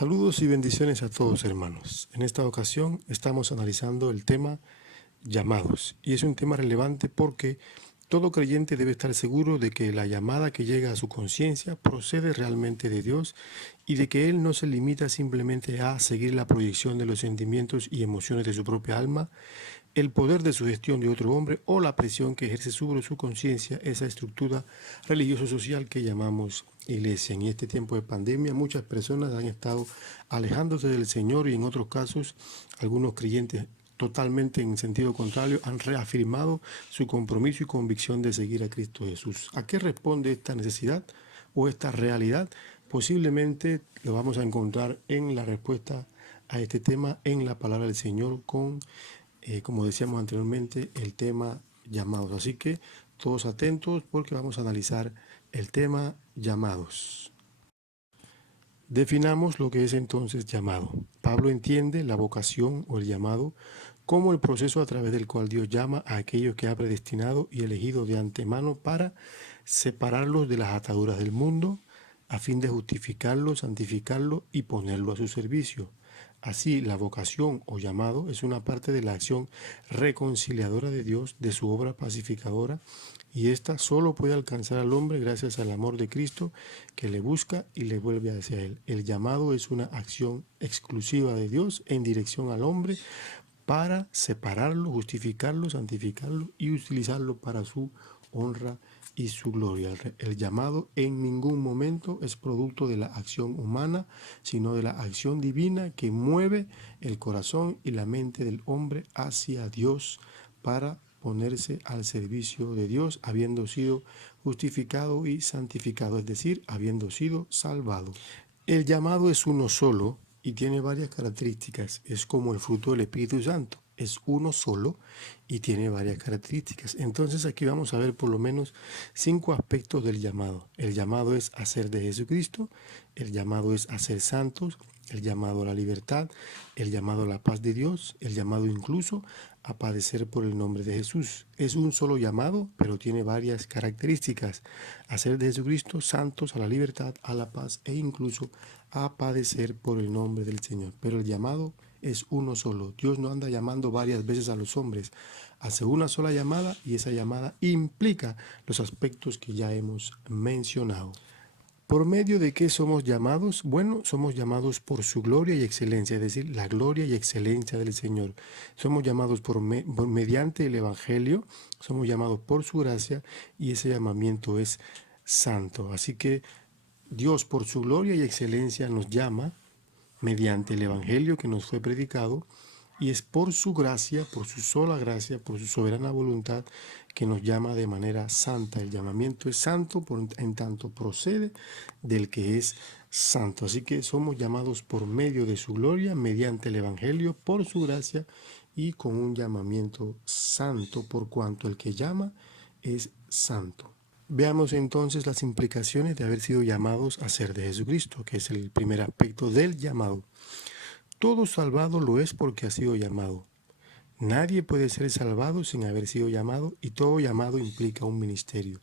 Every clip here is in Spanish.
Saludos y bendiciones a todos, hermanos. En esta ocasión estamos analizando el tema llamados, y es un tema relevante porque todo creyente debe estar seguro de que la llamada que llega a su conciencia procede realmente de Dios y de que Él no se limita simplemente a seguir la proyección de los sentimientos y emociones de su propia alma, el poder de sugestión de otro hombre o la presión que ejerce sobre su conciencia esa estructura religioso-social que llamamos iglesia. En este tiempo de pandemia muchas personas han estado alejándose del Señor y en otros casos algunos creyentes totalmente en sentido contrario han reafirmado su compromiso y convicción de seguir a Cristo Jesús. ¿A qué responde esta necesidad o esta realidad? Posiblemente lo vamos a encontrar en la respuesta a este tema en la palabra del Señor con como decíamos anteriormente, el tema llamados. Así que todos atentos porque vamos a analizar el tema llamados. Definamos lo que es entonces llamado. Pablo entiende la vocación o el llamado como el proceso a través del cual Dios llama a aquellos que ha predestinado y elegido de antemano para separarlos de las ataduras del mundo, a fin de justificarlo, santificarlo y ponerlo a su servicio. Así, la vocación o llamado es una parte de la acción reconciliadora de Dios, de su obra pacificadora, y ésta solo puede alcanzar al hombre gracias al amor de Cristo que le busca y le vuelve hacia Él. El llamado es una acción exclusiva de Dios en dirección al hombre para separarlo, justificarlo, santificarlo y utilizarlo para su honra y su gloria. El llamado en ningún momento es producto de la acción humana, sino de la acción divina que mueve el corazón y la mente del hombre hacia Dios para ponerse al servicio de Dios, habiendo sido justificado y santificado, es decir, habiendo sido salvado. El llamado es uno solo y tiene varias características. Es como el fruto del Espíritu Santo. Es uno solo y tiene varias características. Entonces aquí vamos a ver por lo menos 5 aspectos del llamado. El llamado es a ser de Jesucristo, el llamado es a ser santos, el llamado a la libertad, el llamado a la paz de Dios, el llamado incluso a padecer por el nombre de Jesús. Es un solo llamado, pero tiene varias características. A ser de Jesucristo, santos, a la libertad, a la paz e incluso a padecer por el nombre del Señor. Pero el llamado es uno solo. Dios no anda llamando varias veces a los hombres. Hace una sola llamada y esa llamada implica los aspectos que ya hemos mencionado. ¿Por medio de qué somos llamados? Bueno, somos llamados por su gloria y excelencia, es decir, la gloria y excelencia del Señor. Somos llamados mediante el Evangelio, somos llamados por su gracia y ese llamamiento es santo. Así que Dios por su gloria y excelencia nos llama mediante el Evangelio que nos fue predicado, y es por su gracia, por su sola gracia, por su soberana voluntad que nos llama de manera santa. El llamamiento es santo en tanto procede del que es santo. Así que somos llamados por medio de su gloria, mediante el Evangelio, por su gracia y con un llamamiento santo, por cuanto el que llama es santo. Veamos entonces las implicaciones de haber sido llamados a ser de Jesucristo, que es el primer aspecto del llamado. Todo salvado lo es porque ha sido llamado. Nadie puede ser salvado sin haber sido llamado y todo llamado implica un ministerio.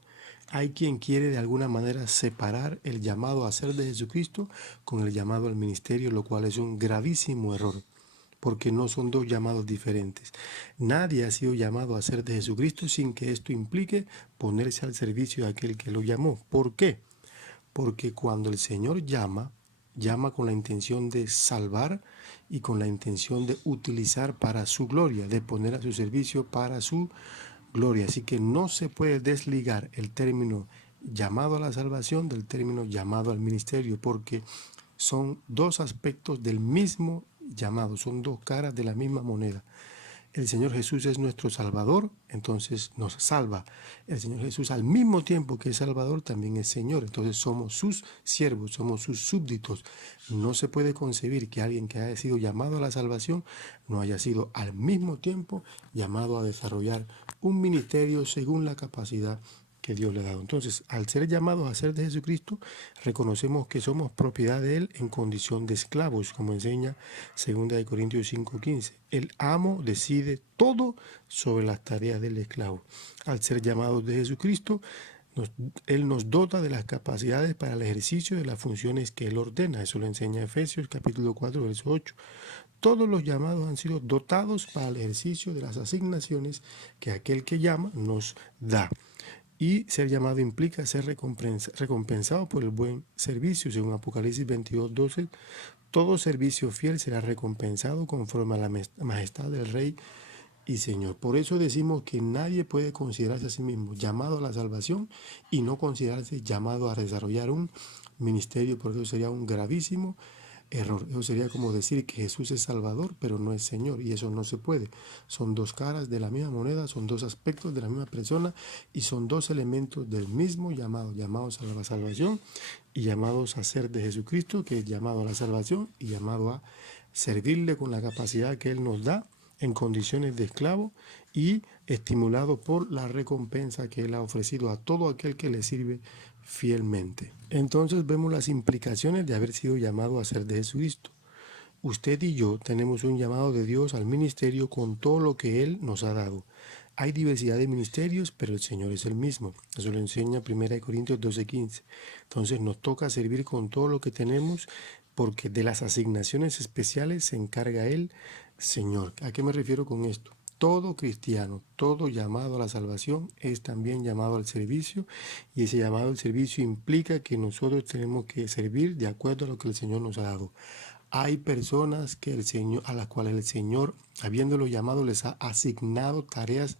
Hay quien quiere de alguna manera separar el llamado a ser de Jesucristo con el llamado al ministerio, lo cual es un gravísimo error, porque no son dos llamados diferentes. Nadie ha sido llamado a ser de Jesucristo sin que esto implique ponerse al servicio de aquel que lo llamó. ¿Por qué? Porque cuando el Señor llama con la intención de salvar y con la intención de utilizar para su gloria, de poner a su servicio para su gloria. Así que no se puede desligar el término llamado a la salvación del término llamado al ministerio, porque son dos aspectos del mismo llamado, son dos caras de la misma moneda. El Señor Jesús es nuestro Salvador, entonces nos salva. El Señor Jesús al mismo tiempo que es Salvador también es Señor, entonces somos sus siervos, somos sus súbditos. No se puede concebir que alguien que haya sido llamado a la salvación no haya sido al mismo tiempo llamado a desarrollar un ministerio según la capacidad que Dios le ha dado. Entonces, al ser llamados a ser de Jesucristo, reconocemos que somos propiedad de Él en condición de esclavos, como enseña 2 Corintios 5:15. El amo decide todo sobre las tareas del esclavo. Al ser llamados de Jesucristo, Él nos dota de las capacidades para el ejercicio de las funciones que Él ordena. Eso lo enseña Efesios capítulo 4, verso 8. Todos los llamados han sido dotados para el ejercicio de las asignaciones que aquel que llama nos da. Y ser llamado implica ser recompensado por el buen servicio. Según Apocalipsis 22, 12, todo servicio fiel será recompensado conforme a la majestad del Rey y Señor. Por eso decimos que nadie puede considerarse a sí mismo llamado a la salvación y no considerarse llamado a desarrollar un ministerio, porque eso sería un gravísimo error. Eso sería como decir que Jesús es Salvador, pero no es Señor, y eso no se puede. Son dos caras de la misma moneda, son dos aspectos de la misma persona y son dos elementos del mismo llamado, llamados a la salvación y llamados a ser de Jesucristo, que es llamado a la salvación y llamado a servirle con la capacidad que Él nos da en condiciones de esclavo y estimulado por la recompensa que Él ha ofrecido a todo aquel que le sirve fielmente. Entonces vemos las implicaciones de haber sido llamado a ser de Jesucristo. Usted y yo tenemos un llamado de Dios al ministerio con todo lo que Él nos ha dado. Hay diversidad de ministerios, pero el Señor es el mismo. Eso lo enseña 1 Corintios 12:15. Entonces nos toca servir con todo lo que tenemos, porque de las asignaciones especiales se encarga el Señor. ¿A qué me refiero con esto? Todo cristiano, todo llamado a la salvación es también llamado al servicio, y ese llamado al servicio implica que nosotros tenemos que servir de acuerdo a lo que el Señor nos ha dado. Hay personas que a las cuales el Señor, habiéndolo llamado, les ha asignado tareas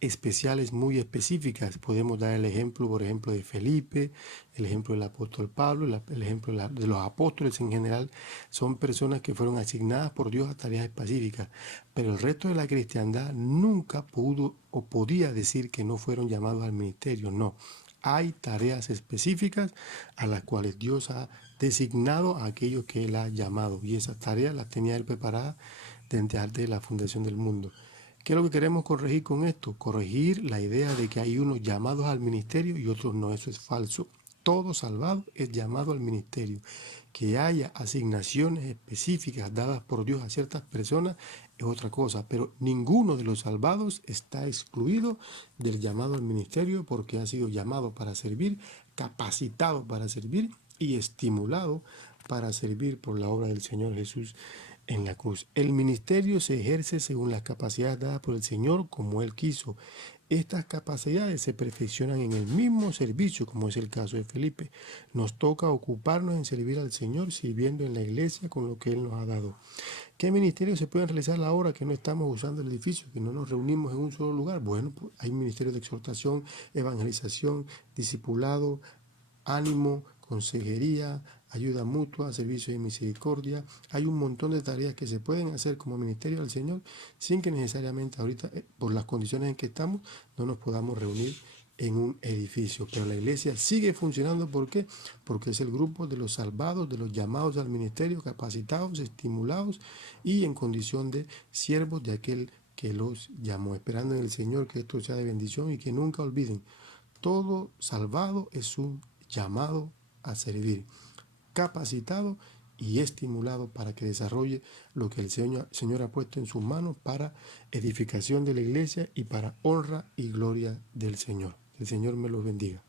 especiales muy específicas. Podemos dar el ejemplo, por ejemplo, de Felipe, el ejemplo del apóstol Pablo, el ejemplo de los apóstoles en general. Son personas que fueron asignadas por Dios a tareas específicas, pero el resto de la cristiandad nunca pudo o podía decir que no fueron llamados al ministerio. No, hay tareas específicas a las cuales Dios ha designado a aquellos que Él ha llamado, y esas tareas las tenía Él preparadas desde antes de la fundación del mundo. ¿Qué es lo que queremos corregir con esto? Corregir la idea de que hay unos llamados al ministerio y otros no. Eso es falso. Todo salvado es llamado al ministerio. Que haya asignaciones específicas dadas por Dios a ciertas personas es otra cosa, pero ninguno de los salvados está excluido del llamado al ministerio, porque ha sido llamado para servir, capacitado para servir y estimulado para servir por la obra del Señor Jesús en la cruz. El ministerio se ejerce según las capacidades dadas por el Señor, como Él quiso. Estas capacidades se perfeccionan en el mismo servicio, como es el caso de Felipe. Nos toca ocuparnos en servir al Señor, sirviendo en la iglesia con lo que Él nos ha dado. ¿Qué ministerios se pueden realizar ahora que no estamos usando el edificio, que no nos reunimos en un solo lugar? Bueno, pues hay ministerios de exhortación, evangelización, discipulado, ánimo, consejería, ayuda mutua, servicio de misericordia. Hay un montón de tareas que se pueden hacer como ministerio del Señor sin que necesariamente ahorita, por las condiciones en que estamos, no nos podamos reunir en un edificio. Pero la iglesia sigue funcionando. ¿Por qué? Porque es el grupo de los salvados, de los llamados al ministerio, capacitados, estimulados y en condición de siervos de aquel que los llamó, esperando en el Señor que esto sea de bendición y que nunca olviden, todo salvado es un llamado a servir, capacitado y estimulado para que desarrolle lo que el Señor ha puesto en sus manos para edificación de la iglesia y para honra y gloria del Señor. El Señor me los bendiga.